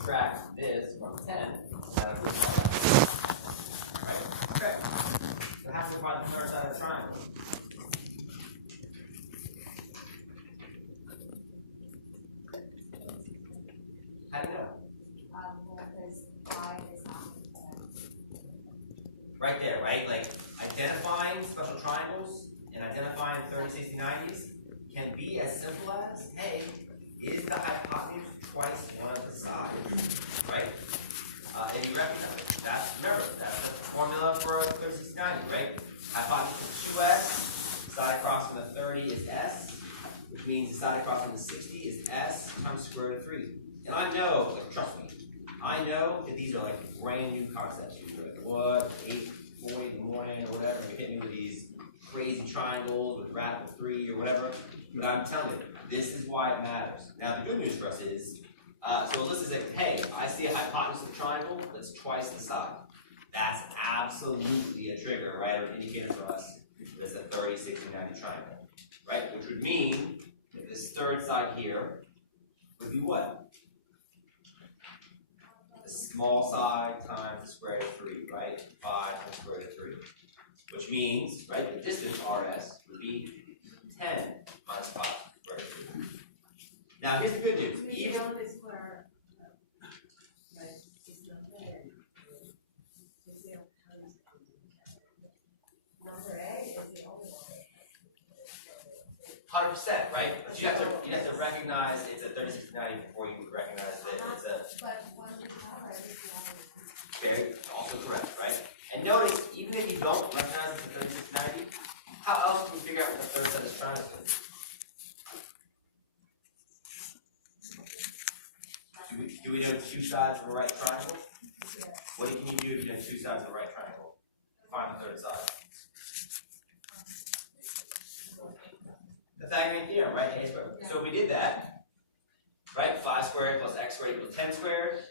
subtract this from 10, that'll be 1. Right? Okay. So how do we find the third side of the triangle? How do you know? Because 5 is not. Right there, right? Like identifying special triangles and identifying 30, 60, 90s can be as simple as, hey, is the hypotenuse twice one of the sides? Right? If you recognize it, remember, that's the formula for 30, 60, 90, right? Hypotenuse is 2s, side across from the 30 is s, which means the side across from the 60 is s times square root of 3. And I know, like, trust me, I know that these are like brand new concepts. You're like, what, 8:40 in the morning or whatever, you hit me with these crazy triangles with radical 3 or whatever. But I'm telling you, this is why it matters. Now the good news for us is, so Alyssa's like, hey, I see a hypotenuse of a triangle that's twice the side. That's absolutely a trigger, right, or an indicator for us that it's a 30, 60, 90 triangle, right? Which would mean that this third side here would be what? The small side times the square root of 3, right? 5 times the square root of 3. Which means, right, the distance RS would be 10 minus 5 square root of 3. Now here's the good news. Even Number A is the only one. 100%, right? But you have to recognize it's a 30, 60, 90 before you recognize that it's a. But one is not, it's the other. Very, also correct, right? And notice, even if you don't recognize it's a 30, 60, 90, how else can you figure out what the third set is trying to do? Do we know two sides of a right triangle? Yeah. What can you do if you know two sides of a right triangle? Find the third side. Pythagorean theorem, right? A squared. So we did that, right? 5 squared plus x squared equals 10 squared.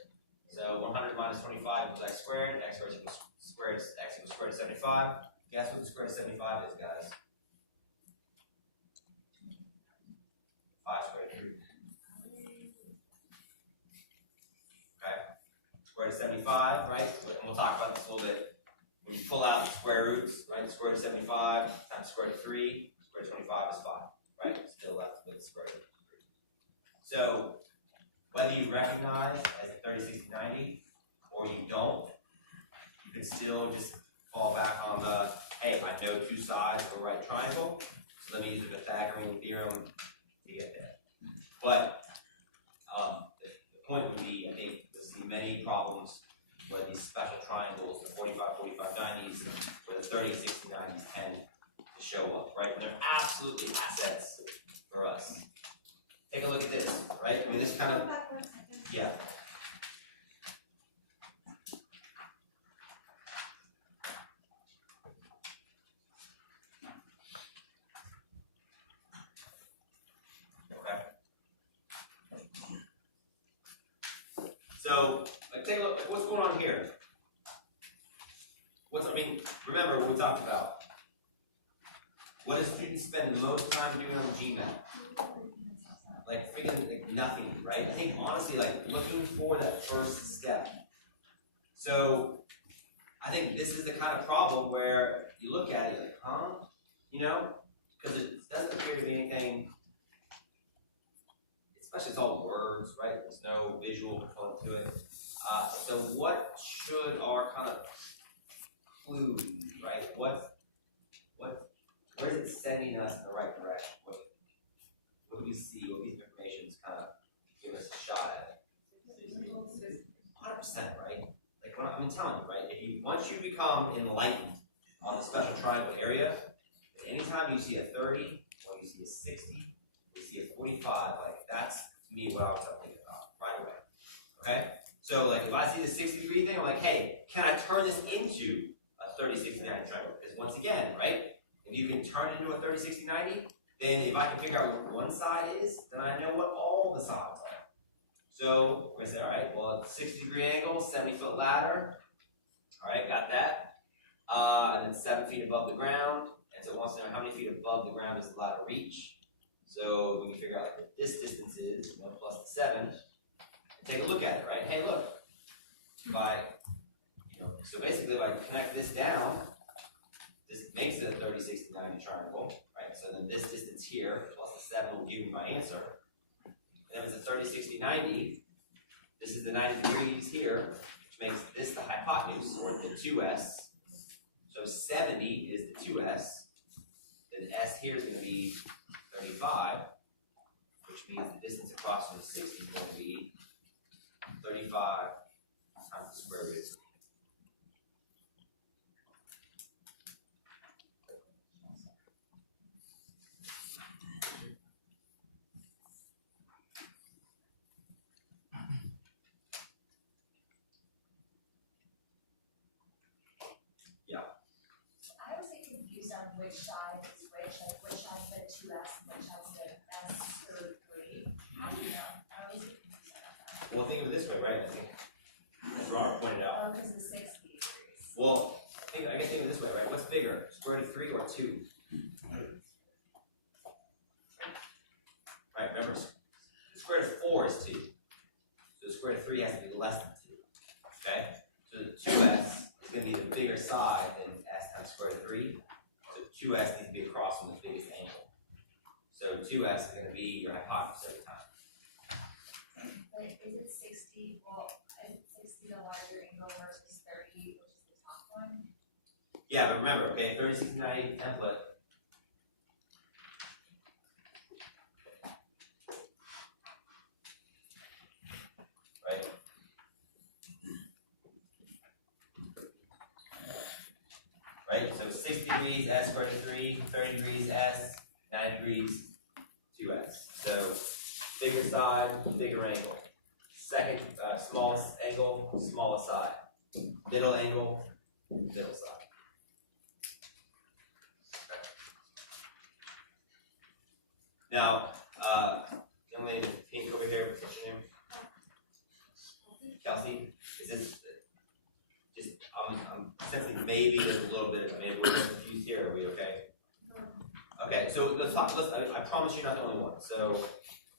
So 100 minus 25 equals x squared. X squared equals x equals square root of 75. Guess what the square root of 75 is, guys? 5 squared. Okay. Square root of 75, right? And we'll talk about this a little bit. When you pull out the square roots, right? The square root of 75 times square root of 3, square root of 25 is 5, right? Still left with the square root of 3. So whether you recognize as a 30, 60, 90, or you don't, you can still just fall back on the, hey, I know two sides of a right triangle, so let me use the Pythagorean theorem to get there. But the point would be, I think, you'll see many problems where these special triangles, the 45, 45, 90s, where the 30, 60, 90s tend to show up, right? And they're absolutely assets for us. Take a look at this, right? I mean, this kind of, yeah. Okay. So, like, take a look. Like, what's going on here? Remember what we talked about. What do students spend the most time doing on the GMAT? Like freaking like nothing, right? I think honestly, like looking for that first step. So I think this is the kind of problem where you look at it, you're like, huh? You know? Because it doesn't appear to be anything, especially it's all words, right? There's no visual component to it. So what should our kind of clue be, right? Where is it sending us in the right direction? What do we see? What these informations kind of give us a shot at it? 100%, right? Like when I'm telling you, right? Once you become enlightened on the special triangle area, anytime you see a 30, or you see a 60, you see a 45, like that's to me what I was thinking about right away. Okay? So like if I see the 60-degree thing, I'm like, hey, can I turn this into a 30, 60, 90 triangle? Because once again, right? If you can turn it into a 30, 60, 90, then if I can figure out what one side is, then I know what all the sides are. So we're going to say, all right, well, 60-degree angle, 70-foot ladder. All right, got that. And then 7 feet above the ground. And so it wants to know how many feet above the ground does the ladder reach. So we can figure out like what this distance is, plus the 7. And take a look at it, right? Hey, basically, if I connect this down, this makes it a 30, 60, 90 triangle, right? So then this distance here plus the 7 will give me my answer. And if it's a 30, 60, 90, this is the 90 degrees here, which makes this the hypotenuse, or the 2s. So 70 is the 2s. Then s here is going to be 35, which means the distance across from the 60 is going to be 35 times the square root of 60. I always get confused on which side is which, like which side's the 2s and which side's the s or 3. How do you know? I always get confused on that. Well, think of it this way, right? I think, as Robert pointed out. Oh, because the 60 degrees. Well, I guess think of it this way, right? What's bigger, square root of 3 or 2? Right, remember, the square root of 4 is 2. So the square root of 3 has to be less than 2. Okay? So the 2s is going to be the bigger side than s times square root of 3. So 2s needs to be across from the biggest angle. So 2s is going to be your hypotenuse every time. But is it 60, well, is it 60 the larger angle versus 30, which is the top one? Yeah, but remember, okay, 30, 60, 90 template. Right? Right, so 60 degrees, s squared to 3, 30 degrees, s, 90 degrees, 2s. So, bigger side, bigger angle. Second, smallest angle, smallest side. Middle angle, middle side. Okay. Now, young lady with pink over here, what's your name? Kelsey, is this just, I'm sensing maybe there's a little bit, maybe we're confused here, are we okay? Okay, so let's talk, I promise you're not the only one. So,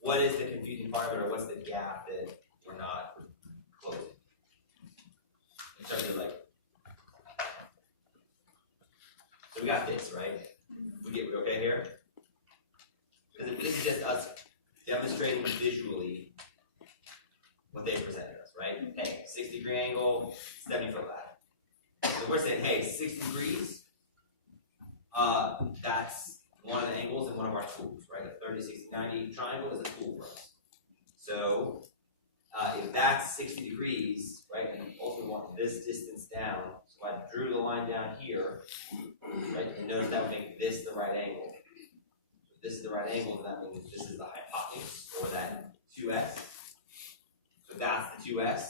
what is the confusing part of it, or what's the gap that we're not closing? In terms of like, so we got this, right? We okay here? Because this is just us demonstrating visually what they presented us, right? Hey, 60-degree angle, 70-foot ladder. So we're saying, hey, 60 degrees, that's one of the angles in one of our tools, right? A 30, 60, 90 triangle is a tool for us. So if that's 60 degrees, right, and you also want this distance down, so I drew the line down here, right, and notice that would make this the right angle. If this is the right angle, then that means this is the hypotenuse, or that 2s. So that's the 2s.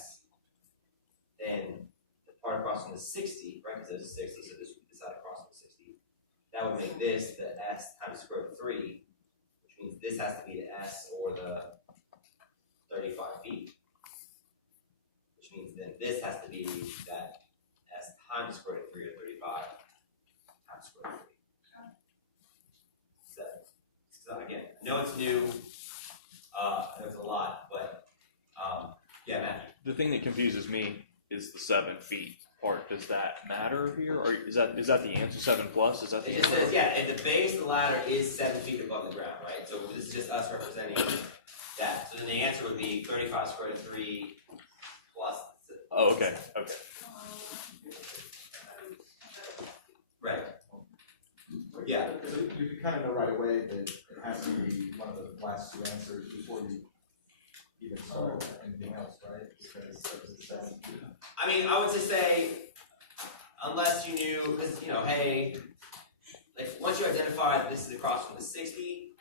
Then the part across from the 60, right, because it's 60, so this side across from the 60, that would make this the s times square root of 3, which means this has to be the s, or the 35 feet. Which means then this has to be that s times square root of 3, or 35 times square root of 3. So again, I know it's new, I know it's a lot, but yeah, Matthew. The thing that confuses me is the 7 feet part. Does that matter here, or is that the answer? 7 plus? Is that the It just says, yeah, at the base of the ladder is 7 feet above the ground, right? So this is just us representing that. So then the answer would be 35 squared to 3 plus. Oh, okay, okay. Right. Yeah. So you kind of know right away that it has to be one of the last two answers before you even start anything else, right? Because it says, I mean, I would just say, unless you knew, because, you know, hey, like once you identify this is across from the 60,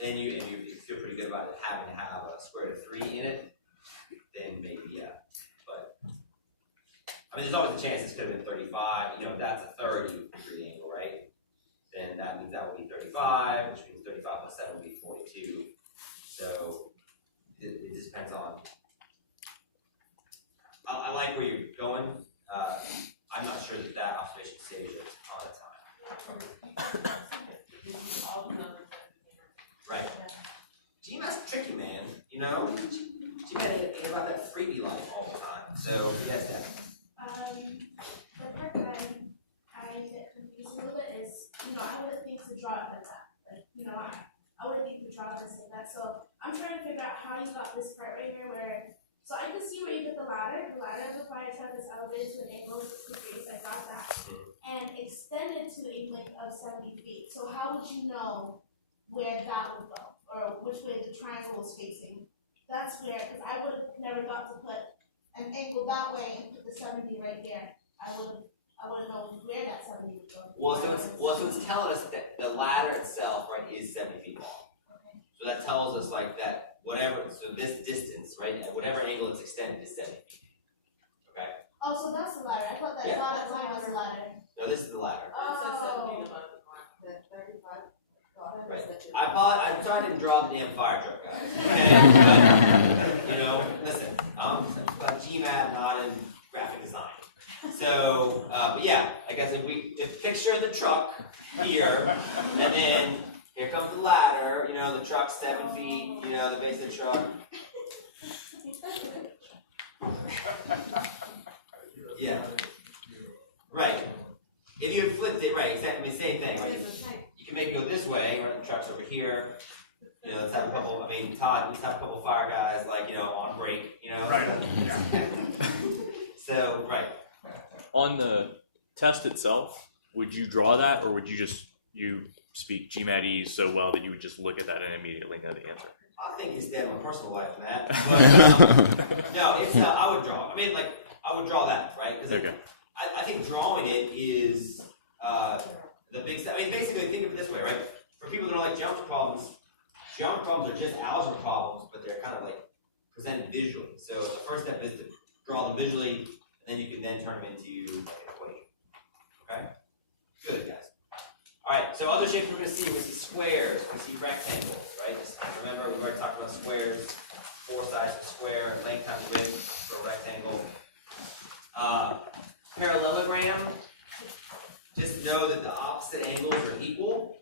then you feel pretty good about it having to have a square root of 3 in it, then maybe, yeah. But, I mean, there's always a chance this could have been 35. You know, if that's a 30-degree angle, right? Then that means that will be 35, which means 35 plus 7 will be 42. So, it just depends on. I like where you're going. I'm not sure that observation saves a ton of time. Right. GMAT's tricky, man. You know? GMAT ain't about that freebie life all the time. So, yes, that. The So I can see where you get the ladder requires to have this elevated to an angle of 60 degrees, I got that. And extended to a length of 70 feet. So how would you know where that would go? Or which way the triangle was facing? That's where, because I would have never thought to put an angle that way and put the 70 right there. I wouldn't know where that 70 would go. Well, so it's telling us that the ladder itself, right, is 70 feet long. Okay. So that tells us like that whatever, so this distance, right, at whatever angle it's extended is 70 feet. Okay? Oh, so that's the ladder. I thought that Yeah. dotted line was the ladder. No, this is the ladder. Oh. Right. I'm sorry I didn't draw the damn fire truck, guys. But, listen, I'm about GMAT, not in graphic design. So, but yeah, I guess if picture the truck here, and then here comes the ladder, the truck's 7 feet, the base of the truck. Yeah. Right. If you had flipped it, right, exactly the same thing, right? You can make it go this way, right, the truck's over here. Let's have a couple, Todd, let's have a couple fire guys, on break, Right. So, right. On the test itself, would you draw that, or would you speak GMAT so well that you would just look at that and immediately know the answer? I think it's dead in my personal life, Matt. But, no, it's I would draw. I would draw that, right? Because Okay. I think drawing it is the big step. Basically, think of it this way, right? For people that don't like geometry problems are just algebra problems, but they're kind of like presented visually. So the first step is to draw them visually, and then you can then turn them into like an equation. Okay? Good, guys. All right. So other shapes we're going to see squares, we see rectangles, right? Just remember, we've already talked about squares. 4 sides of a square, length times width for a rectangle. Parallelogram. Just know that the opposite angles are equal.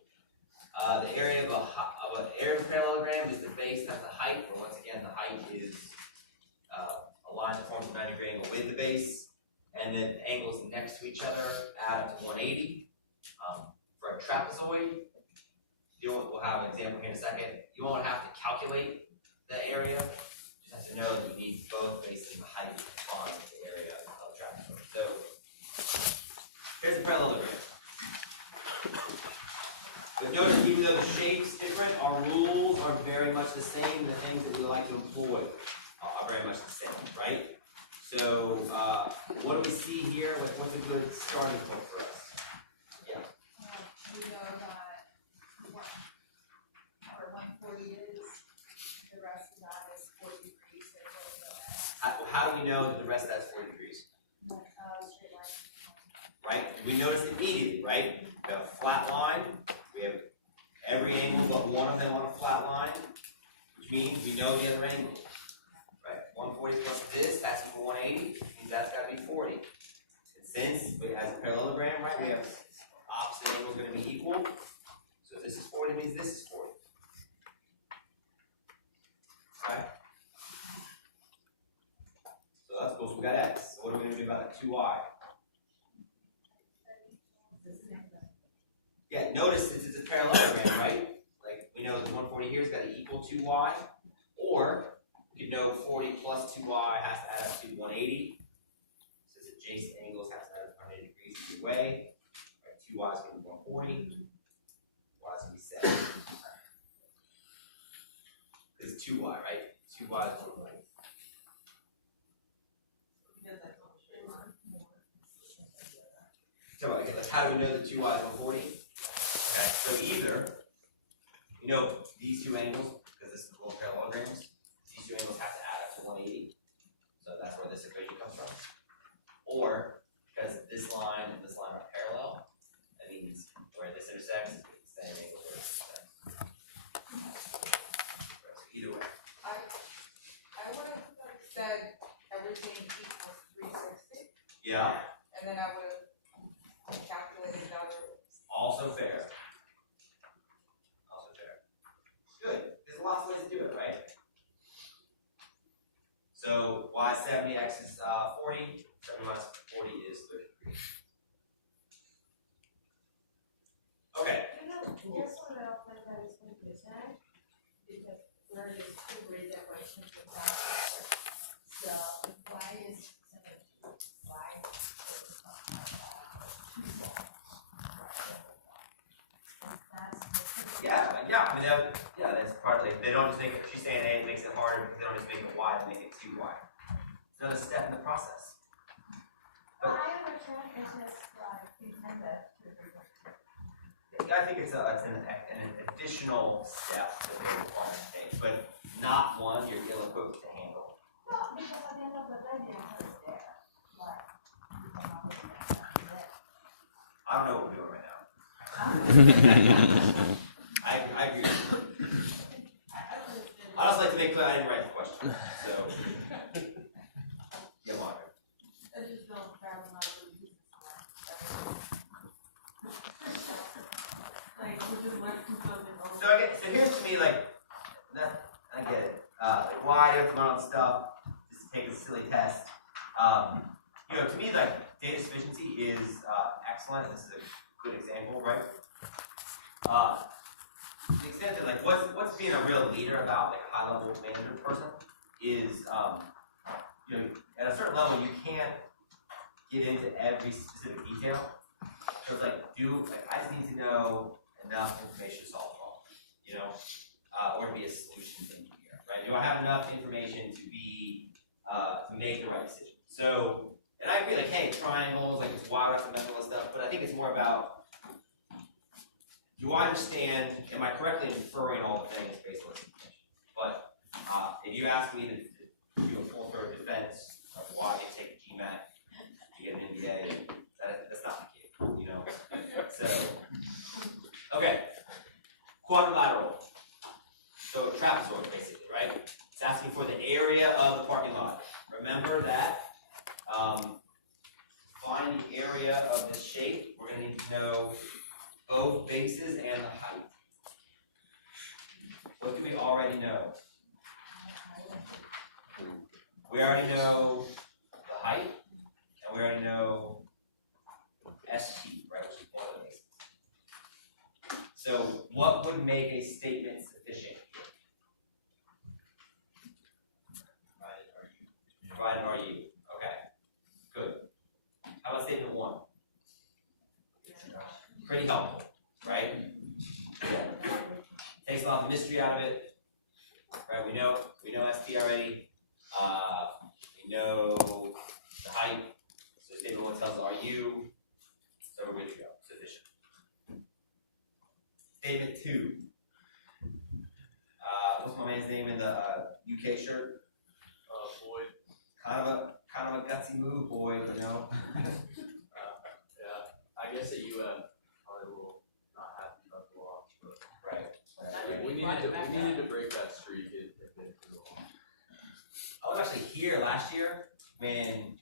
The area of an area of a parallelogram is the base, not the height. But once again, the height is a line that forms a 90-degree angle with the base, and then the angles next to each other add up to 180. For a trapezoid, we'll have an example here in a second. You won't have to calculate the area. You just have to know that you need both bases and the height to find the area of the trapezoid. So here's the parallelogram. But notice, even though the shape's different, our rules are very much the same. The things that we like to employ are very much the same, right? So, what do we see here? What's a good starting point for us? Yeah. We know that where 140 is, the rest of that is 40 degrees. So How do we know that the rest of that's 40 degrees? straight line. Right? We notice immediately, right? We have a flat line. We have every angle but one of them on a flat line, which means we know the other angle. Right? 140 plus this, that's equal 180, means that's got to be 40. And since, as a parallelogram, right, we have opposite angles going to be equal. So this is 40 means this is 40. Right? So that's cool. So we got x. So what are we going to do about that 2y? Yeah, notice since it's a parallelogram, right? Like we know that 140 here has got to equal 2y, or we could know 40 plus 2y has to add up to 180. Since adjacent angles have to add up 180 degrees either way. Right, 2y is going to be 140. Y is going to be 7. It's 2y, right? 2y is 140. So again, like how do we know that 2y is 140? Okay, so either, these two angles, because this is little parallelograms, these two angles have to add up to 180. So that's where this equation comes from. Or, because this line and this line are parallel, that means where this intersects, it's the same angle where it intersects. So either way. I would have said everything equals 360. Yeah. And then I would have calculated the other. Also fair. Also fair. Good. There's lots of ways to do it, right? So y is 70, x is 40. 70 minus 40 is 33. Okay. Guess what I don't think that is confusing? Because there is two ways that way to I mean, yeah, that's part of it. They don't just make it, she's saying, hey, it makes it harder because they don't just make it wide, they make it too wide. It's another step in the process. I understand it's just like intended to be. I think it's an additional step that we require to take, but not one you're ill-equipped to handle. No, because at the end of the day, the answer is there, like, you cannot look at it. I don't know what we're doing right now. I agree. I just like to make clear I didn't write the question, so. Yeah, Margaret. I just don't grab them out of the business like, we just work through something over. So here's to me like, I get it. Like why do you have to learn all this stuff? Just take a silly test. To me like data sufficiency is excellent. This is a good example, right? To the extent that like what's being a real leader about, like a high level manager person, is at a certain level you can't get into every specific detail. So it's like I just need to know enough information to solve a problem, or to be a solutions engineer, right? Do I have enough information to be to make the right decision? So, and I agree, like, hey, triangles, like it's wild out mental and stuff, but I think it's more about, do I understand? Am I correctly inferring all the things based on this information? But if you ask me to do a full throat defense of why they take a gmat to get an MBA, that's not the case, So, okay, quadrilateral. So trapezoid, basically, right? It's asking for the area of the parking lot. Remember that. Find the area of the shape. We're going to need to know both bases and the height. What do we already know? We already know the height, and we already know ST, right, which is one of the bases. So what would make a statement sufficient? Provided are you? Okay, good. How about statement 1? Pretty helpful, right? Yeah. Takes a lot of mystery out of it. Right? We know ST already. We know the height. So statement 1 tells us are you. So we're good to go. Sufficient. Statement 2. What's my man's name in the UK shirt? Boyd. Kind of a gutsy move, Boyd, Yeah, I guess at UM, probably a little not happy about the launch, but Right. we needed to break that streak. I was actually here last year when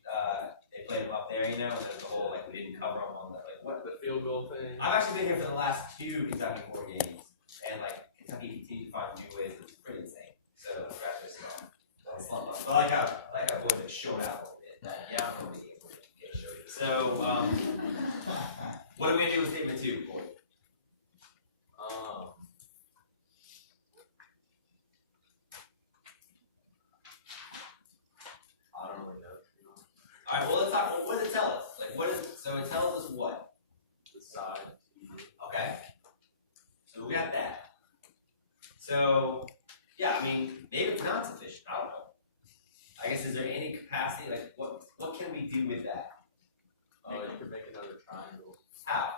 they played them up there, and there's the whole like we didn't cover them on the like what. The field goal thing. I've actually been here for the last 2 Kentucky 4 games, and like Kentucky continues to find new ways. It's pretty insane. So congratulations on the slump. But like how boys have showed out a little bit. Yeah, I'm gonna get to show you. So what are we gonna do with statement 2, Boyd? I don't really know. All right. Well, let's talk. What does it tell us? Like, so it tells us what? The side. Okay. So we got that. So, yeah, I mean, maybe it's not sufficient. I don't know. I guess, is there any capacity? Like, what can we do with that? You could make another triangle. How?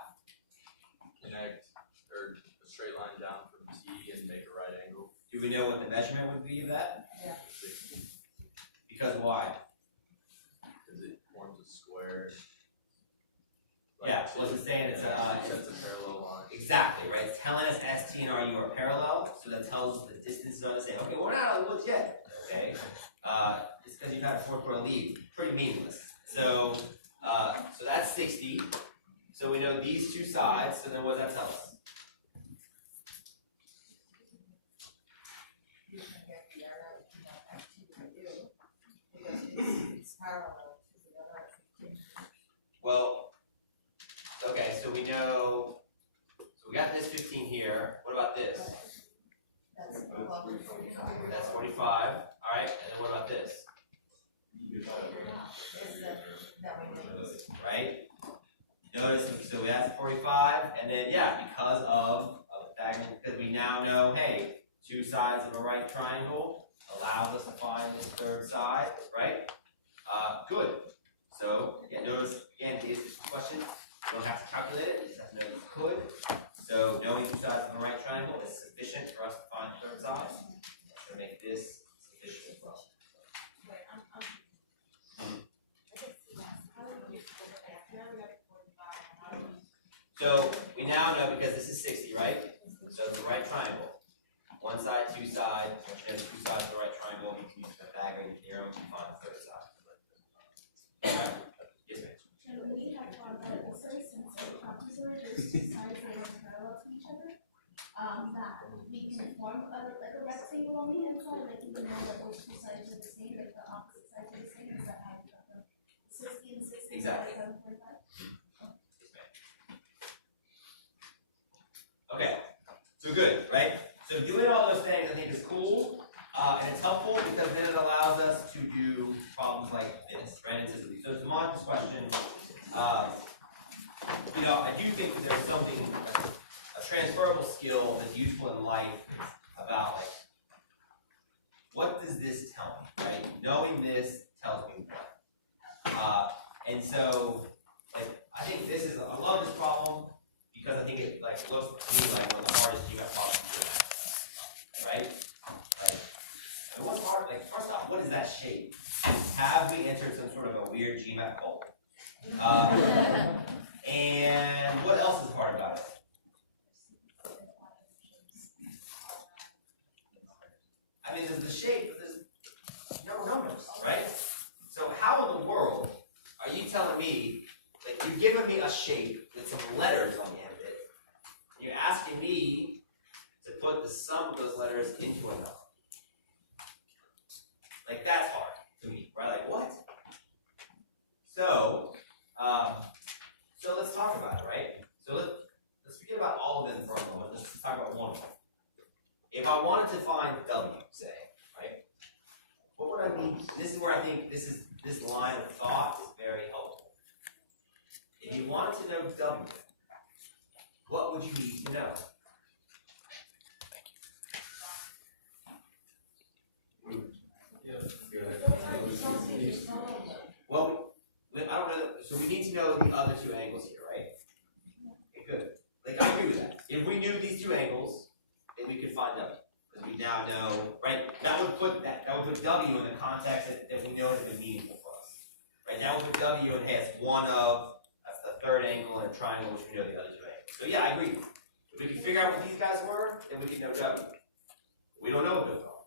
Connect or a straight line down from T and make a right angle. Do we know what the measurement would be of that? Yeah. 60. Because why? Because it forms a square. Yeah, what's it saying? It's sets a parallel line. exactly, right? It's telling us ST and RU are parallel, so that tells us the distances are the same. Okay, we're not out of the woods yet. Okay, it's because you've had a 4-quarter lead. Pretty meaningless. So that's 60. So we know these 2 sides. So then what does that tell us? You can get the area, FT by you, because it's parallel to the other 15. Well, okay, so we know. So we got this 15 here. What about this? That's above 45. That's 45. All right, and then what about this? Is that remains. Right? Notice, so we have 45, and then, yeah, because of the fact that we now now know, hey, two sides of a right triangle allows us to find this third side, right? Good. So again, notice again, the question, you don't have to calculate it, you just have to know you could. So knowing two sides of a right triangle is sufficient for us to find the third side. So make this sufficient as well. Wait, I'm I can see that. How do we get to that? Now we got 45. How do we? So we now know because this is 60, right? So it's a right triangle. One side, two sides. Once you know two sides of the right triangle, you can use the Pythagorean theorem to find the third side. Yes, ma'am. And we have found that also since the trapezoid, there's two sides that are parallel to each other, that we can form like a rectangle on the inside, like even know that those two sides are the same, like the opposite sides are the same, is that how you got the 60 and 60 Exactly. 7.5? Yes, ma'am. Okay, so good, right? So doing all those things I think is cool, and it's helpful because then it allows us to do problems like this, right? So it's a Montes question. I do think that there's something, like a transferable skill that's useful in life about like, what does this tell me, right? Knowing this tells me what. And so, like, I think this is, I love this problem because I think it like looks to me like one of the hardest GMAT problems, right? Like, I mean, what's hard? Like, first off, what is that shape? Have we entered some sort of a weird GMAT vault? And what else is hard about it? I mean, there's the shape, but there's no numbers, right? So how in the world are you telling me, like, you're giving me a shape with some letters on the end of it, and you're asking me to put the sum of those letters into a number? Like, that's hard to me, right? Like, what? So let's talk about it, right? So let's forget about all of them for a moment. Let's just talk about one of them. If I wanted to find W, say, right? What would I need? This is where I think this line of thought is very helpful. If you wanted to know W, what would you need to know? Well, I don't know. So we need to know the other two angles here, right? Okay, good. Like, I agree with that. If we knew these two angles, then we could find W. Because we now know, right? That would put W in the context that we know has been meaningful for us. Right? Now we put W and hey, it's one of, that's the third angle in a triangle, which we know the other two angles. So yeah, I agree. If we can figure out what these guys were, then we can know W. We don't know what those are.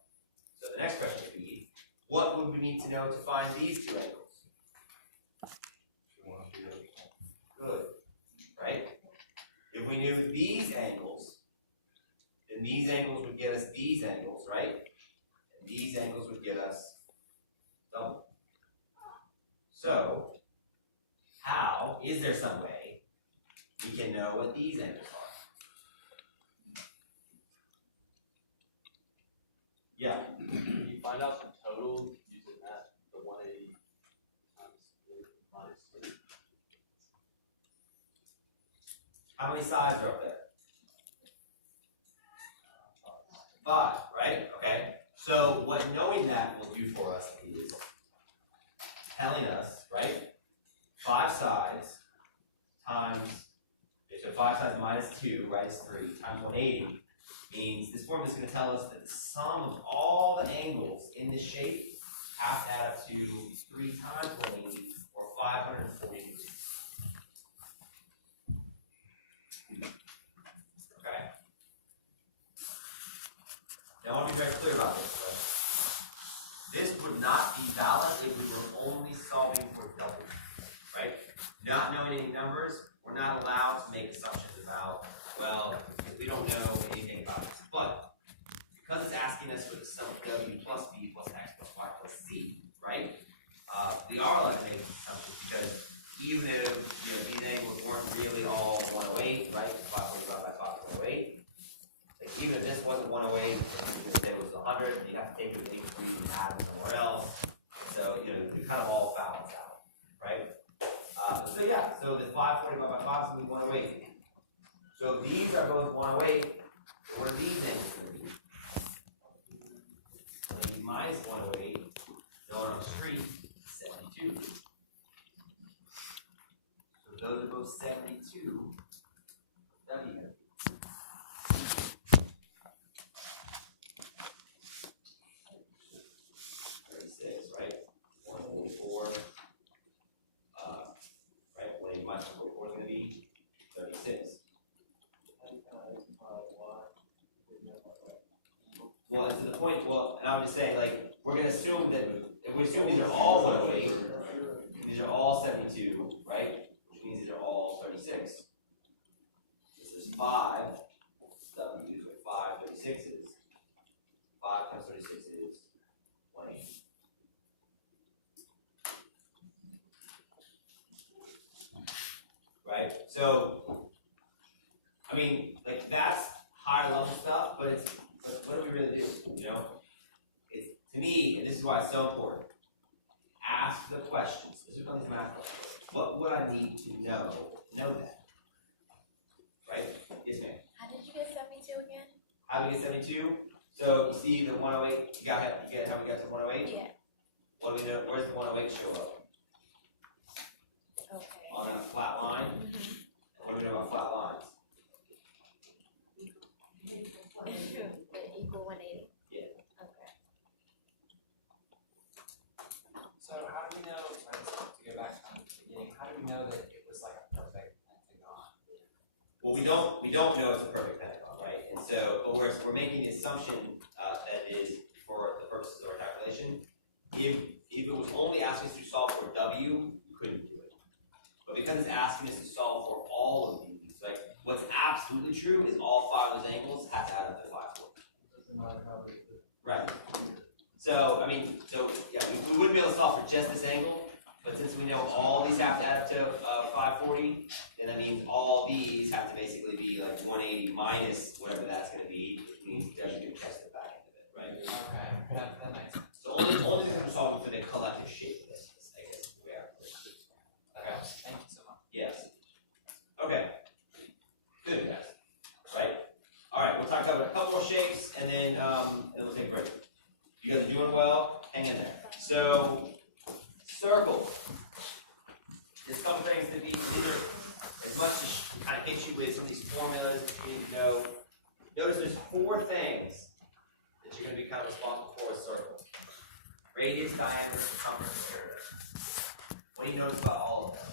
So the next question would be, what would we need to know to find these two angles? Good. Right? If we knew these angles, then these angles would get us these angles, right? And these angles would get us double. So, how, is there some way we can know what these angles are? Yeah. Can you find out the total using that, the 180 times minus 3? How many sides are up there? 5, right? Okay. So what knowing that will do for us is telling us, right? 5 sides times, so 5 sides minus 2, right, is 3, times 180 means this formula is going to tell us that the sum of all the angles in this shape have to add up to 3 times 180, or 540 degrees. Okay. Now I want to be very clear about this. Right? This would not be valid if we were only solving for W. Right? Not knowing any numbers, we're not allowed to make assumptions about, well, we don't know anything about this. But because it's asking us for the sum of W plus B plus X plus Y plus Z, right? We are allowed to make assumptions because even if these angles weren't really all 108, right? 545 by 508. Like even if this wasn't 108, if it was 100, you have to take it with increase and add it somewhere else, etc. 3, 72. So those are both 72. W. 36, right? 184. Right? 180 minus 144 is going to be 36. Well, to the point, well, and I would just say, like, we're going to assume that, if we assume these are all 108, these are all 72, right? Which means these are all 36. This is 5, W is what 5 36 is. 5 times 36 is 180. Right? So, I mean, like, that's higher level stuff, but it's, but what do we really do? You know? It's, to me, and this is why it's so important, ask the questions. This is one of these math questions. What would I need to know that? Right? Yes, ma'am. How did you get 72 again? How do we get 72? So, you see the 108, you get how we got to 108? Yeah. What do we know? Where's the 108 show up? Okay. On a flat line? And what do we know about flat lines? Equal 180? Yeah. Okay. So how do we know, sorry, to go back to the beginning, how do we know that it was like a perfect pentagon? Well, we don't know it's a perfect pentagon, right? And so, but we're making the assumption that it is for the purposes of our calculation. If it was only asking us to solve for W, we couldn't do it. But because it's asking us to solve for all of these, like what's absolutely true is all 5 of those angles have to add up to 540. Right. So I mean, so yeah, we wouldn't be able to solve for just this angle, but since we know all these have to add up to 540, then that means all these have to basically be like 180 minus whatever that's going to be, which means that you can test the back end of it, right? Okay, that makes sense. So only because we're solving for the collective shape of this, I guess, we are. Okay. Thank you so much. Yes. Okay. Good, guys. Right? Alright, we'll talk about a couple more shapes and then we'll take a break. You guys are doing well? Hang in there. So, circle. There's a couple things to be, these are as much as kind of hit you with some of these formulas that you need to know. Notice there's 4 things that you're going to be kind of responsible for a circle. Radius, diameter, circumference, area. What do you notice about all of them?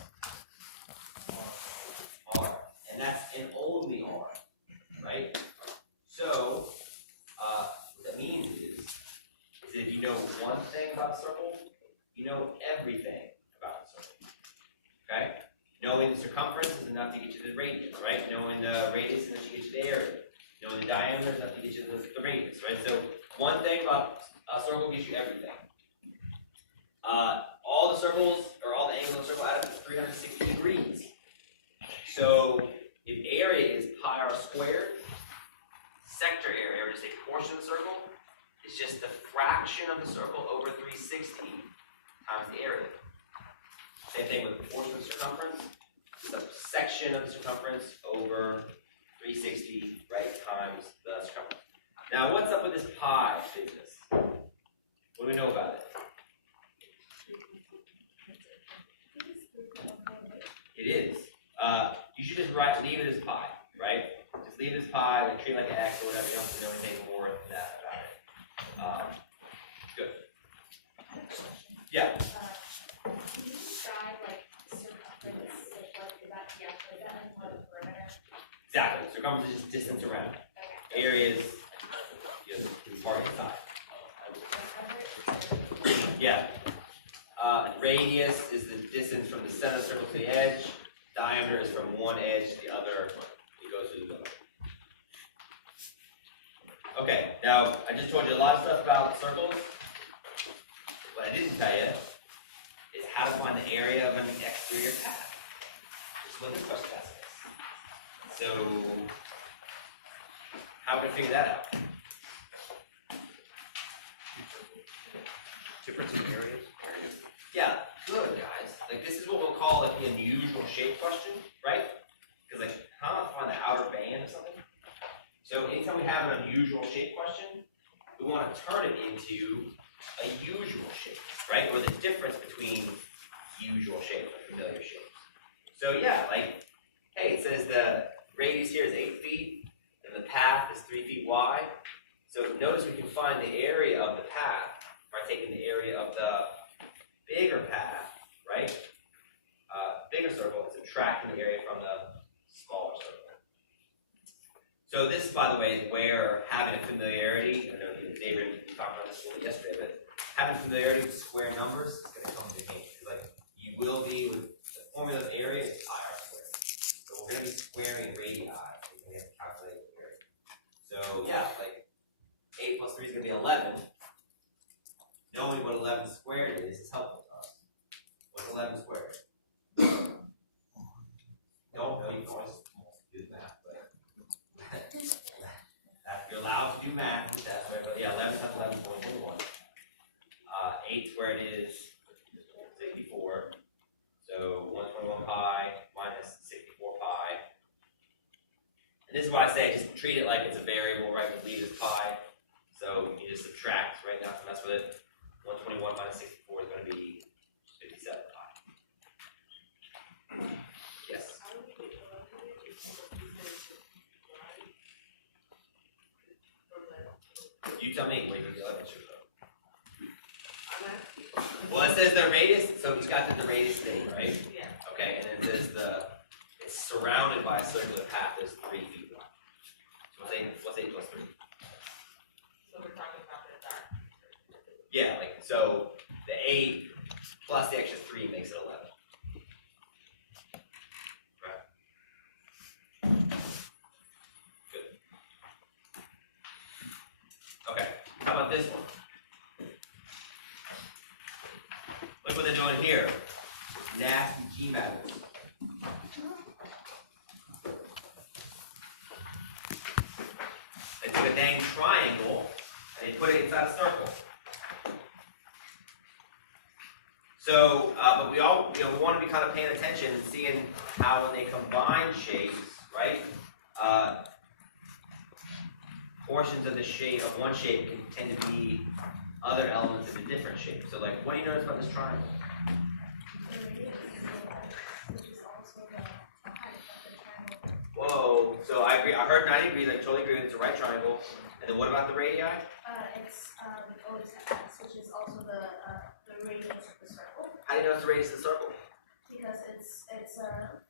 R. And that's an only R, right? So, what that means is that if you know one thing about a circle, you know everything about the circle. Okay? Knowing the circumference is enough to get you the radius, right? Knowing the radius is enough to get you the area. Knowing the diameter is enough to get you the radius, right? So, one thing about a circle gives you everything. All the circles, or all the angles of the circle add up to 360 degrees. So, if area is pi r squared, sector area, or just a portion of the circle, is just the fraction of the circle over 360 times the area. Same thing with the portion of the circumference. It's a section of the circumference over 360, right, times the circumference. Now, what's up with this pi business? What do we know about it? It is. You should just leave it as pi, right? Just leave it as pi, like treat it like an x or whatever. You don't have to know anything more than that about it. Good. Yeah. Can you describe like circumference? Like, is that like what a perimeter? Exactly. Circumference is just distance around. Okay. Area is part inside. Yeah. Radius is the distance from the center of the circle to the edge. Diameter is from one edge to the other. It goes through the middle. Okay, now I just told you a lot of stuff about circles. What I didn't tell you is how to find the area of an exterior path. This is what this question asks us. So, how can we figure that out? Difference in areas? Yeah, good guys. Like this is what we'll call like the unusual shape question, right? Because like, how do I find the outer band of something? So anytime we have an unusual shape question, we want to turn it into a usual shape. right? Or the difference between usual shapes or familiar shapes. So yeah, like, hey, it says the radius here is 8 feet, and the path is 3 feet wide. So notice we can find the area of the path by taking the area of the bigger path, right? Bigger circle, and subtracting the area from the smaller circle. So this, by the way, is where having a familiarity, I know David, we talked about this a little bit yesterday, but having familiarity with square numbers is going to come to handy. Like, you will be with the formula of area is pi r squared. So we're going to be squaring radii. We have to calculate the area. So yeah, like 8 plus 3 is going to be 11. Knowing what 11 squared is helpful to us. What's 11 squared? Don't know, you can always do the math, but you're allowed to do math with that, right? But yeah, 11 times 11 is 121. 8 squared is 64. So 121 pi minus 64 pi. And this is why I say just treat it like it's a variable, right? But leave this pi. So you just subtract, right? Not to mess with it. 121 minus 64 is going to be 57 pi. Yes? You tell me where the 11 should go. Well, it says the radius, so it's got the radius thing, right? Yeah. Okay, and it says it's surrounded by a circular path that's 3 feet wide. So what's 8 plus 3? So we're talking about the dark. Yeah, like, so the 8 plus the extra 3 makes it 11. Right. Good. Okay, how about this one? Look what they're doing here. Nasty gmat. They took a dang triangle and they put it inside a circle. So, but we all, we want to be kind of paying attention and seeing how when they combine shapes, right? Portions of the shape of one shape can tend to be other elements of a different shape. So, like, what do you notice about this triangle? Whoa! So I agree. I heard 90 degrees. I totally agree. It's a right triangle. And then what about the radii? It's always x, which is also the radius of the circle, How do you know it's the radius of the circle? because it's a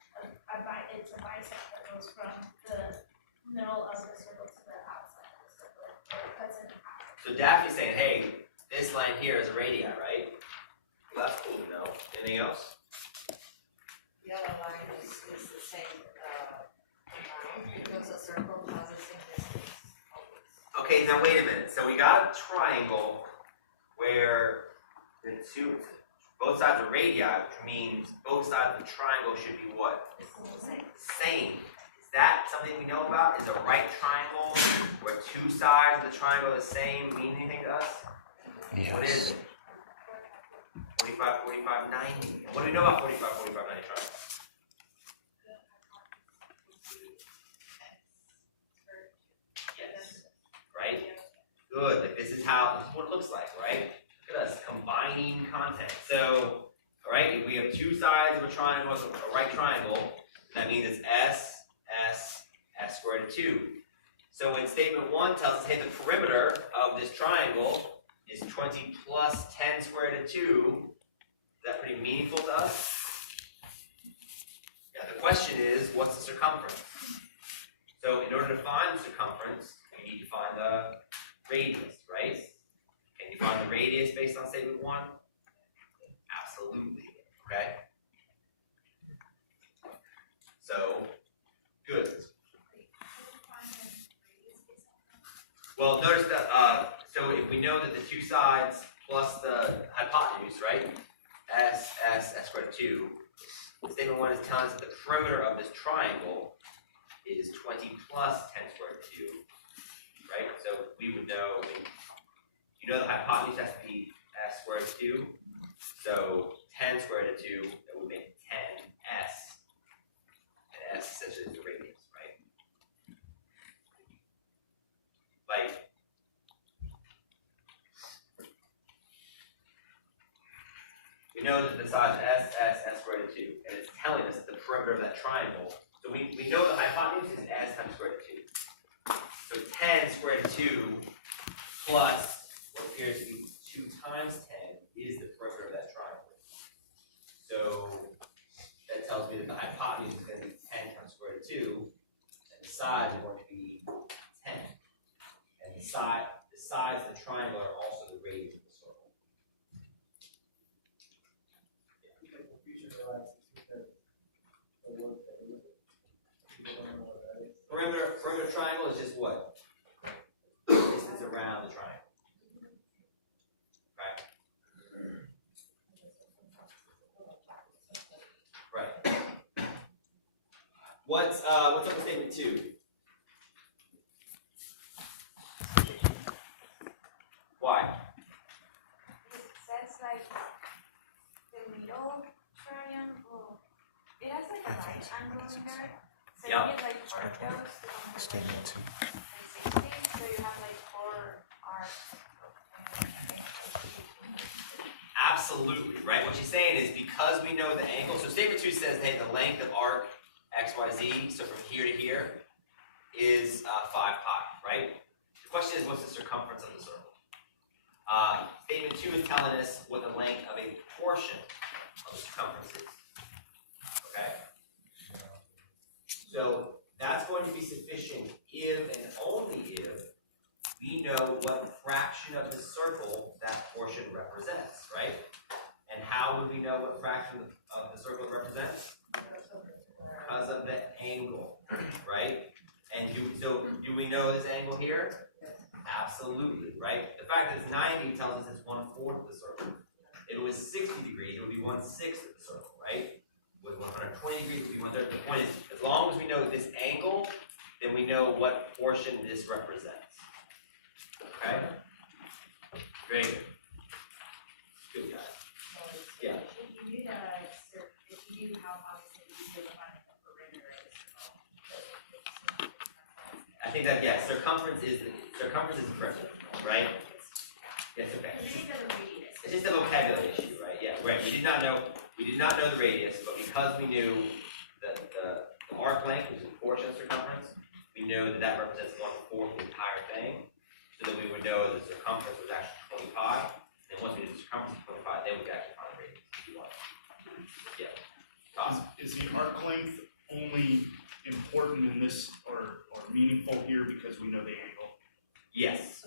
bisect that goes from the middle of the circle to the outside of the circle. It cuts it in half. So Daphne's saying, hey, this line here is a radii, right? Well, that's cool to know. Anything else? The other line is the same, amount, because a circle has the same distance always. Okay, now wait a minute. So we got a triangle where the both sides are radii, which means both sides of the triangle should be what? It's the same. Same. Is that something we know about? Is a right triangle where two sides of the triangle are the same mean anything to us? Yes. What is it? 45, 45, 90. What do we know about 45, 45, 90 triangles? Yes. Right? Good. Like this is what it looks like, right? Look at us combining content. So, all right, if we have two sides of a triangle, a right triangle, that means it's s squared to 2. So when statement 1 tells us, hey, the perimeter of this triangle is 20 plus 10 squared to 2, is that pretty meaningful to us? Yeah, the question is, what's the circumference? So in order to find the circumference, we need to find the radius, right? Can you find the radius based on statement 1? Absolutely, okay? So, good. Well, notice that, so if we know that the two sides plus the hypotenuse, right? S squared to 2. Statement 1 is telling us that the perimeter of this triangle is 20 plus 10 squared to 2, right? So we would know, I mean, you know the hypotenuse has to be s squared to 2. So 10 squared to 2, that would make 10s. And s essentially is the radius, right? Like, We know that the size is s squared root of 2, and it's telling us the perimeter of that triangle. So we know the hypotenuse is s times square root of 2. So 10 square root of 2 plus what appears to be 2 times 10 is the perimeter of that triangle. So that tells me that the hypotenuse is going to be 10 times square root of 2, and the sides are going to be 10. And the sides of the triangle are also the radius of the circle. Perimeter triangle is just what? Distance around the triangle. Right. What's up with statement 2? Why? Because it says like the middle triangle, it has like a right angle in there. So Yeah. you get like 4 of those to come to Statement 2. like 60, so you have like 4 arcs. Absolutely, right? What she's saying is because we know the angle, so statement 2 says, hey, the length of arc XYZ, so from here to here, is 5 pi, right? The question is, what's the circumference of the circle? Statement 2 is telling us what the length of a portion of the circumference is. Okay? So that's going to be sufficient if and only if we know what fraction of the circle that portion represents, right? And how would we know what fraction of the circle it represents? Because of the angle, right? And do we know this angle here? Absolutely, right? The fact that it's 90 tells us it's 1/4 of the circle. If it was 60 degrees, it would be 1/6 of the circle, right? With 120 degrees, it would be 1/3. The point is, as long as we know this angle, then we know what portion this represents. Okay? Very good. Good, guys. Yeah. If you knew that, if you knew how obviously you would find the perimeter is. I think that yes, circumference is the principle, right? Yes, okay. It's just a vocabulary issue, right? Yeah, right. We did not know the radius, but because we knew that the arc length, which is a portion of circumference, we know that that represents 1/4 of the entire thing, so that we would know the circumference was actually 20 pi. And once we did the circumference of 20 pi, then we could actually find the radius if you want. Yeah. Awesome. Is the arc length only important in this or meaningful here because we know the angle? Yes.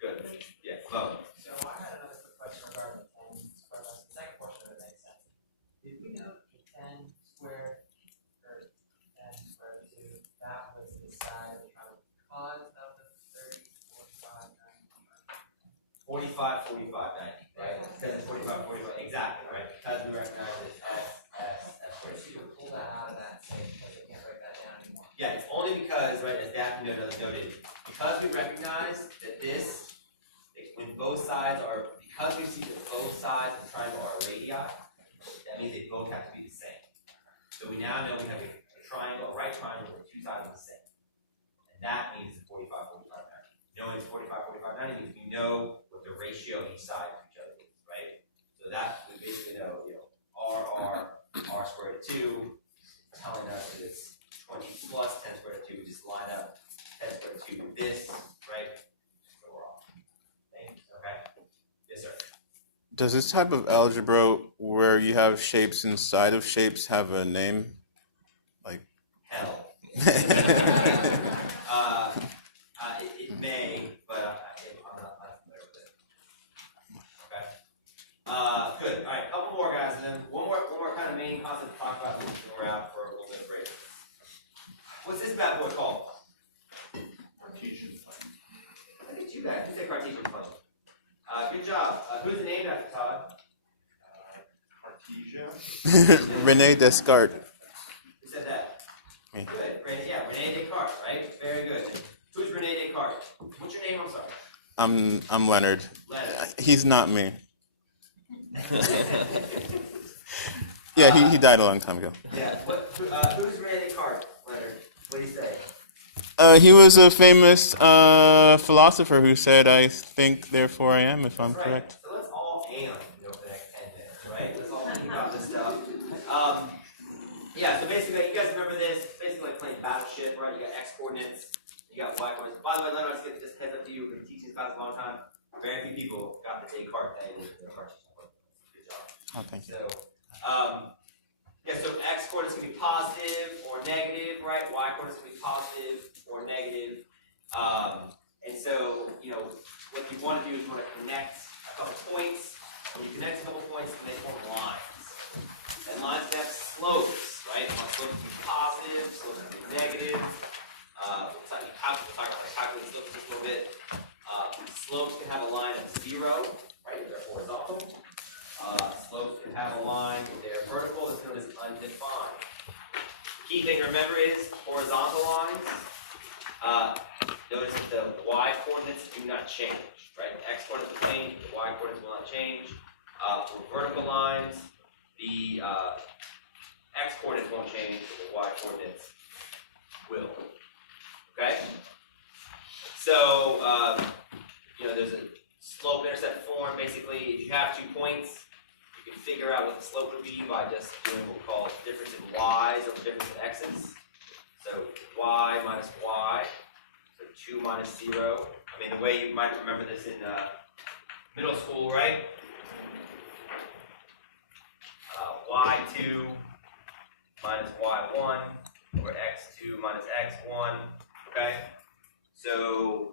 Good. Yeah. Chloe. So I had another quick question regarding the 10 square. The second portion of it makes sense. Did we know the 10 square or 10 square root of 2, that was the side of the triangle because of the 30, 45, 90? 45, 45, 90, right? It says 45, 45, exactly, right? Because we recognize it as squared. So you would pull that out of that say because they can't break that down anymore. Yeah, it's only because, right, as Daphne noted, because we recognize that this, when both sides are, because we see that both sides of the triangle are radii, that means they both have to be the same. So we now know we have a triangle, a right triangle where 2 sides are the same. And that means it's 45, 45, 90. Knowing it's 45, 45, 90 means we know what the ratio of each side to each other is, right? So that we basically know, r squared root of 2, telling us that it's 20 plus 10 squared root of 2. We just line up 10 squared root of 2 with this, right? So we're off. Thanks. Okay. Yes, sir. Does this type of algebra where you have shapes inside of shapes have a name? Like Hell. It may, but I'm not familiar with it. Okay. Good. All right. A couple more guys, and then one more kind of main concept to talk about. And we're out for a little bit of break. What's this bad boy called? Cartesian plane. Look at you guys. You say Cartesian plane. Good job. Who's it named after, Todd? Cartesia. Rene Descartes. Who said that? Me. Good. Rene Descartes, right? Very good. Who's Rene Descartes? What's your name? I'm sorry. I'm Leonard. Leonard. He's not me. Yeah, he died a long time ago. Yeah. Who's Rene Descartes, Leonard? What did he say? He was a famous philosopher who said, "I think, therefore I am," if I'm That's right. correct. So let's all game over the next 10 minutes, right? Let's all think about this stuff. Yeah, so basically, you guys remember this? It's basically like playing Battleship, right? You got X coordinates, you got Y coordinates. By the way, let me just get this heads up to you. We've been teaching this class a long time. Very few people got the Descartes thing with their heart. Good job. Oh, thank you. So, yeah, so X coordinates can be positive or negative, right? Y coordinates can be positive or negative. And so, you know, what you want to do is you want to connect a couple points. When you connect a couple points, they form lines. And lines can have slopes, right? Slopes can be positive, slopes can be negative. We'll talk about calculate slopes just a little bit. Slopes can have a line of 0, right? They're horizontal. Slopes can have a line, they're vertical, that's known as undefined. The key thing to remember is horizontal lines. Notice that the y coordinates do not change, right? The x coordinates will change, the y coordinates will not change. For vertical lines, the x coordinates won't change, but the y coordinates will. Okay? So, you know, there's a slope-intercept form. Basically, if you have 2 points, you can figure out what the slope would be by just doing what we call difference in y's over difference in x's. So y minus y, so 2 minus 0. I mean, the way you might remember this in middle school, right? Y2 minus y1 over x2 minus x1, okay? So,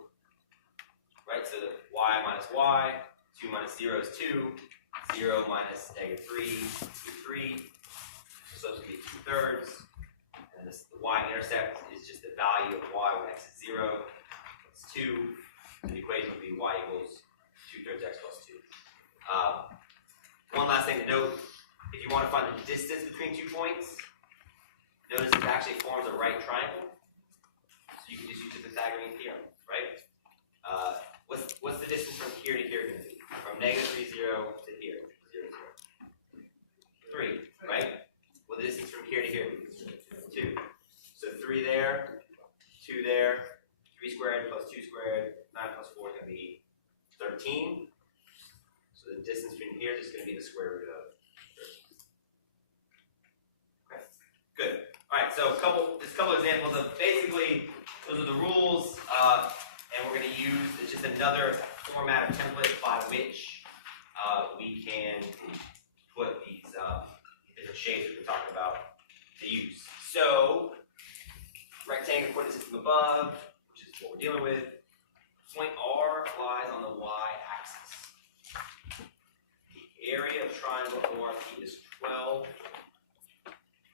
right, so the y minus y, 2 minus 0 is 2, 0 minus negative 3 is 3, so it's going to be 2/3, and this, the y-intercept is just the value of y when x is 0, it's 2, and the equation would be y equals 2/3 x plus 2. One last thing to note, if you want to find the distance between 2 points, notice it actually forms a right triangle, so you can just use the Pythagorean theorem, right? What's the distance from here to here going to be? From negative 3, 0 to here, 0, 0. 3, right? Well, the distance from here to here is 2. So 3 there, 2 there, 3 squared plus 2 squared, 9 plus 4 is going to be 13. So the distance between here is just going to be the square root of 13. Okay, good. All right, so just a couple examples of basically those are the rules. And we're going to use, it's just another format or template by which we can put these different shapes we've been talking about to use. So, rectangle coordinate system above, which is what we're dealing with. Point R lies on the y-axis. The area of triangle ORP is 12.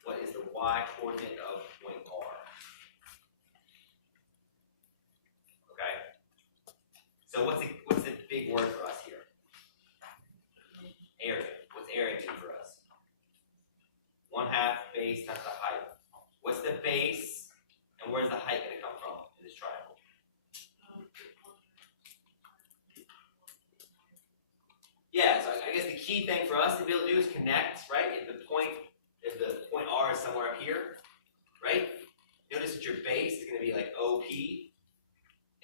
What is the y-coordinate of point R? Okay. So what's the big word for us here? Area. What's area mean for us? 1/2 base times the height. What's the base and where's the height going to come from in this triangle? Yeah, so I guess the key thing for us to be able to do is connect, right? If the point R is somewhere up here, right? Notice that your base is going to be like OP.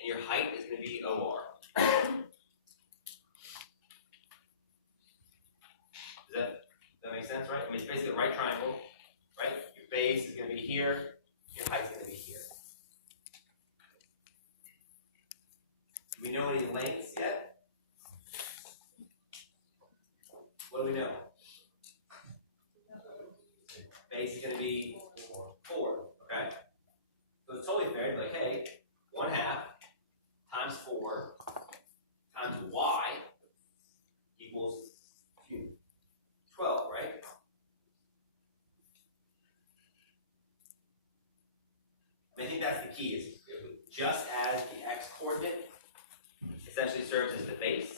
And your height is going to be OR. Does that make sense, right? I mean, it's basically a right triangle, right? Your base is going to be here, your height is going to be here. Do we know any lengths yet? What do we know? Base is going to be 4, okay? So it's totally fair to be like, hey, 1/2 times 4 times y equals 12, right? I think that's the key, is just as the x-coordinate essentially serves as the base,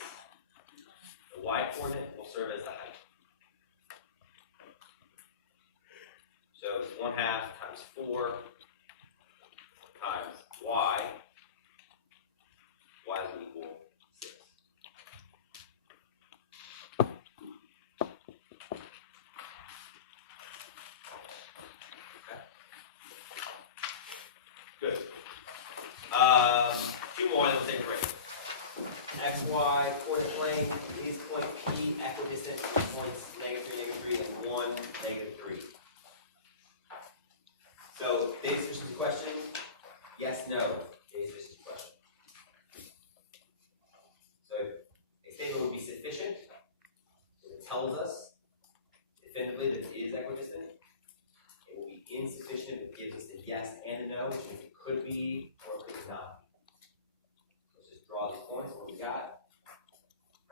the y-coordinate will serve as the height. So 1/2 times 4 times y is going to equal 6. Okay. Good. 2 more, then we'll take a break. XY coordinate plane is point P, X tells us definitively that it is equidistant. It will be insufficient if it gives us the yes and the no, which means it could be or it could not be. Let's just draw these points. What we got?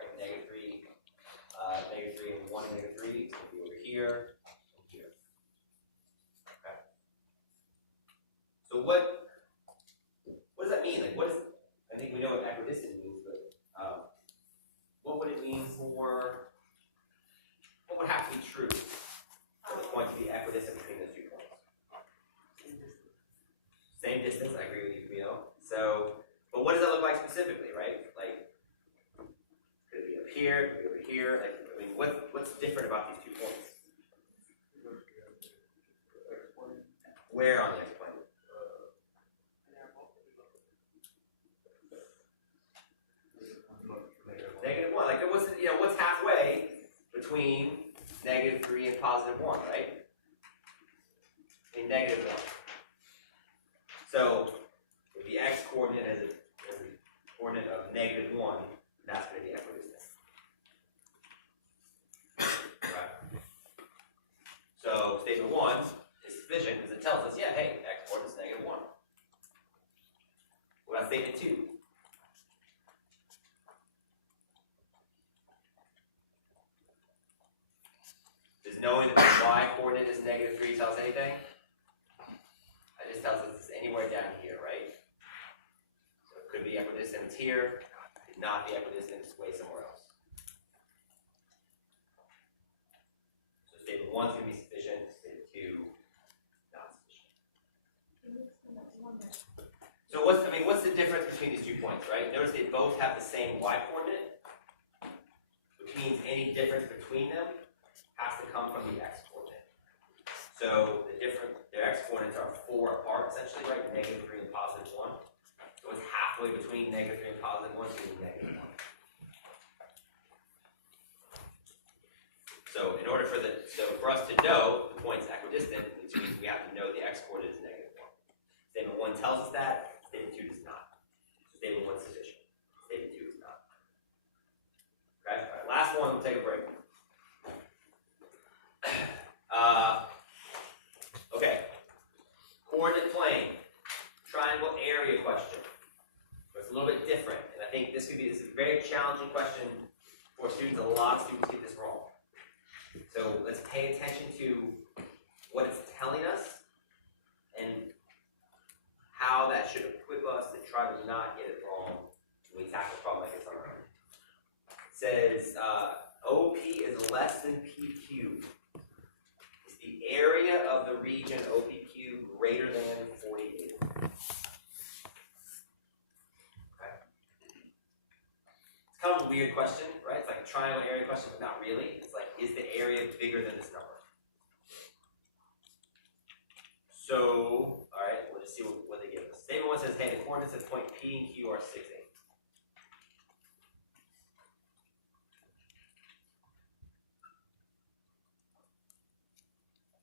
Right, -3, -3 and 1, -3. It's going to be over here and here. Okay. So what does that mean? Like, I think we know what equidistant means, but what would it mean for? What would have to be true for the point to be equidistant between those 2 points? Same distance, I agree with you, So, but what does that look like specifically, right? Like, could it be up here, could it be over here? Like, I mean, what's different about these 2 points? Where on the x plane? -1. Like, what's halfway between -3 and +1, right? A -1. So, if the x coordinate has a coordinate of -1, that's going to be equidistant. Right? So, statement 1 is sufficient because it tells us, yeah, hey, x coordinate is -1. What about statement 2? Does knowing that the y coordinate is -3 tell us anything? It just tells us it's anywhere down here, right? So it could be equidistant, it's here. It could not be equidistant, it's way somewhere else. So statement 1 is going to be sufficient, statement 2 not sufficient. So what's the difference between these 2 points, right? Notice they both have the same y coordinate, which means any difference between them has to come from the x coordinate. So their x coordinates are 4 apart essentially, right? -3 and +1. So it's halfway between -3 and +1, so -1. So in order for us to know the point's equidistant, which means we have to know the x coordinate is -1. Statement 1 tells us that, statement 2 does not. So statement 1 is sufficient. Statement 2 is not. Okay? All right, last one, we'll take a break. Okay. Coordinate plane. Triangle area question. But it's a little bit different. And I think this is a very challenging question for students. A lot of students get this wrong. So let's pay attention to what it's telling us and how that should equip us to try to not get it wrong when we tackle a problem like this on our own. It says OP is less than PQ. Is the area of the region OPQ greater than 48? Okay. It's kind of a weird question, right? It's like a triangle area question, but not really. It's like, is the area bigger than this number? So, all right, we'll just see what they give us. Statement 1 says, hey, the coordinates of point P and Q are 6, 8.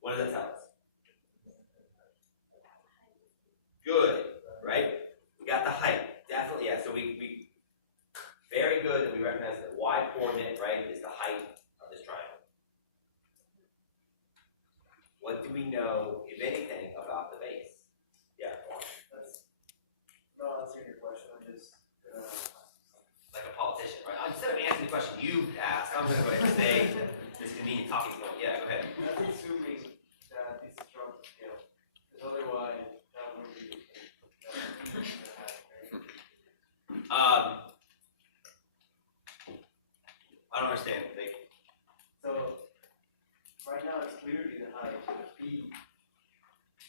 What does that tell us? Good, right? We got the height, definitely, yeah. So we very good, and we recognize that y coordinate, right, is the height of this triangle. What do we know, if anything, about the base? Yeah, go on. No, answering your question, I'm just Like a politician, right? Instead of answering the question you asked, I'm going to go ahead and say this convenient talking point. Yeah, go ahead. that's assuming that this is from scale, because otherwise that would be I don't understand. so right now it's clearly the height, the B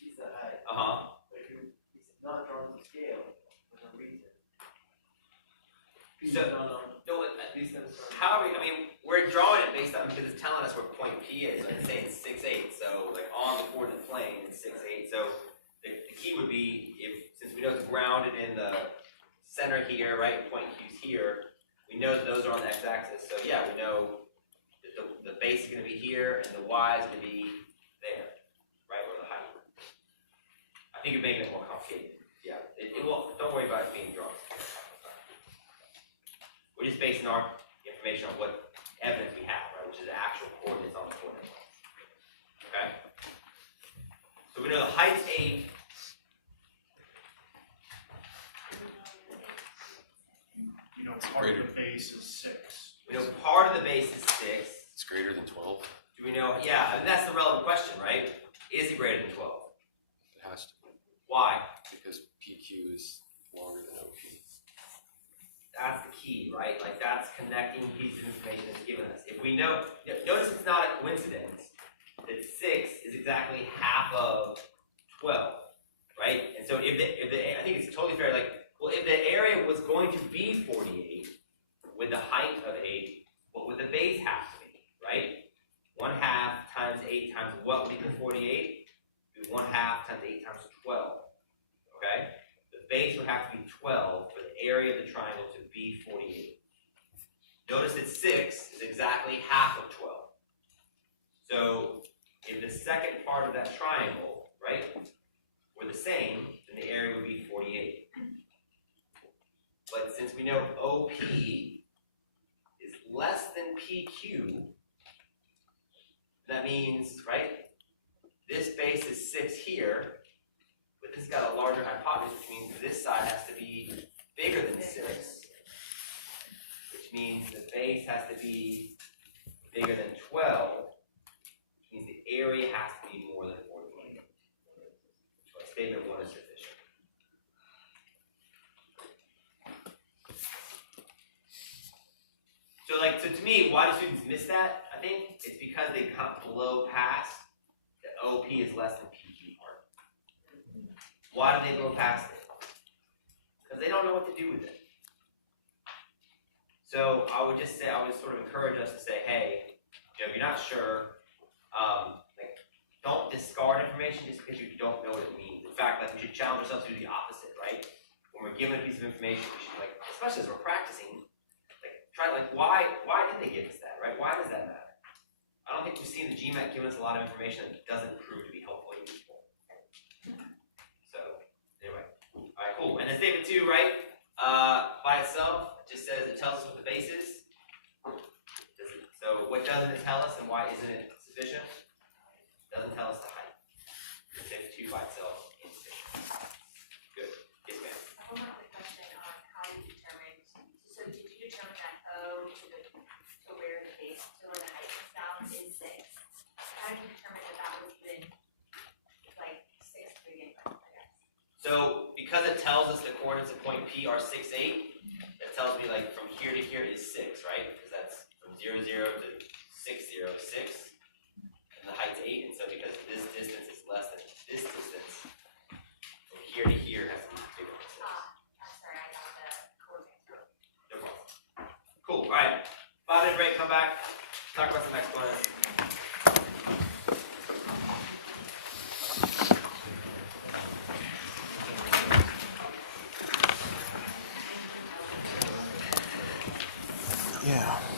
is the height, but it's not drawn to scale for some reason. So, No, at least I'm sorry. how are we, I mean, we're drawing it based on, because it's telling us where point P is, and it's saying it's 6, 8, so, like, on the coordinate plane, it's 6, 8, so the key would be, since we know it's grounded in the center here, right, point Q's here, we know that those are on the x-axis, so yeah, we know that the base is going to be here, and the y is going to be there, right, or the height. I think you're making it more complicated. Yeah, it won't, don't worry about it being drawn. We're just basing our information on what evidence we have, right, which is greater than 12? Do we know? Yeah, and that's the relevant question, right? Is it greater than 12? It has to be, Why? because PQ is longer than OP. That's the key, right? Like that's connecting pieces of information that's given us. If we know, notice it's not a coincidence that 6 is exactly half of 12, right? And so if the I think it's totally fair. Like, well, if the area was going to be 48 with the height of 8, what would the base have to be, right? 1/2 times 8 times what would equal 48? It would be 1/2 times 8 times 12. Okay? The base would have to be 12 for the area of the triangle to be 48. Notice that 6 is exactly half of 12. So if the second part of that triangle, right, were the same, then the area would be 48. But since we know OP is less than PQ, that means, right, this base is 6 here, but this has got a larger hypotenuse, which means this side has to be bigger than 6, which means the base has to be bigger than 12, which means the area has to be more than 48. So statement 1 is sufficient. So to me, why do students miss that? I think it's because they can't blow past the OP is less than PQ part. Why do they blow past it? Because they don't know what to do with it. So I would just say, I would sort of encourage us to say, hey, if you're not sure, like, don't discard information just because you don't know what it means. In fact, like, we should challenge ourselves to do the opposite, right? When we're given a piece of information, we should, like, especially as we're practicing, try, like, why did they give us that, right? Why does that matter? I don't think we've seen the GMAT give us a lot of information that doesn't prove to be helpful or useful. So, anyway. Alright, cool. And then statement 2, right? By itself, it just says it tells us what the base is. So, what doesn't it tell us and why isn't it sufficient? It doesn't tell us the height. Statement 2 by itself is sufficient. Good. Yes, ma'am. I have a question on how you determined, so did you determine that O to where the base, to where the height comes down is 6? How did you determine that that was even like 6 to begin with, I guess? So, because it tells us the coordinates of point P are 6, 8, that tells me like from here to here is 6, right? Because that's from 0, 0 to 6, 0 to 6. And the height's 8, and so because this distance is less than this distance, from here to here has to be bigger than 6. I'm sorry, I got the coordinates wrong. No problem. Cool, alright. 5-minute break, come back, talk about some exponents. Yeah.